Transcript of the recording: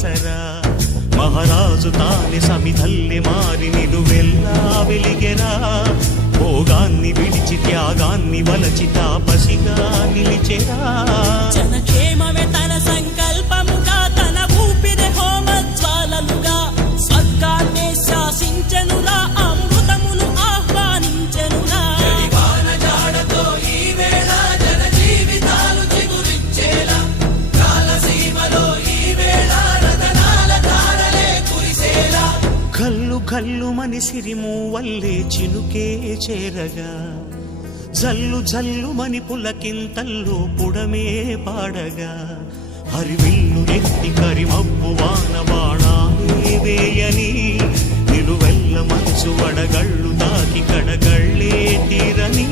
ఆసరా మహారాజు తానే సమిధల్లె మారి నిలువెల్లా వెలిగెరా భోగాన్ని విడిచి త్యాగాన్ని వలచి తాపసిగా నిలిచెరా జనక్షేమమే తన సంకల్పముగా తన ఊపిరి హోమజ్వాలలుగా స్వర్గాన్నే శాసించెనురా అమృతమును ఆహ్వానించెనురా జాడతో ఈ వేళ జన జీవితాలు చిగురించేలా కాలసీమలో ఈ వేళ రతనాల ధారలే కురిసేలా కల్లు కల్లు మని సిరిము వల్లే చినుకే చేరగా జల్లు జల్లు మని పులకింతల్లు పుడమే పాడగా హరివిల్లు ఎత్తి కరిమబ్బు వాన బాణాలే వేయని నిలువెల్ల మంచు వడగళ్ళు తాకి కడగళ్ళే తీరని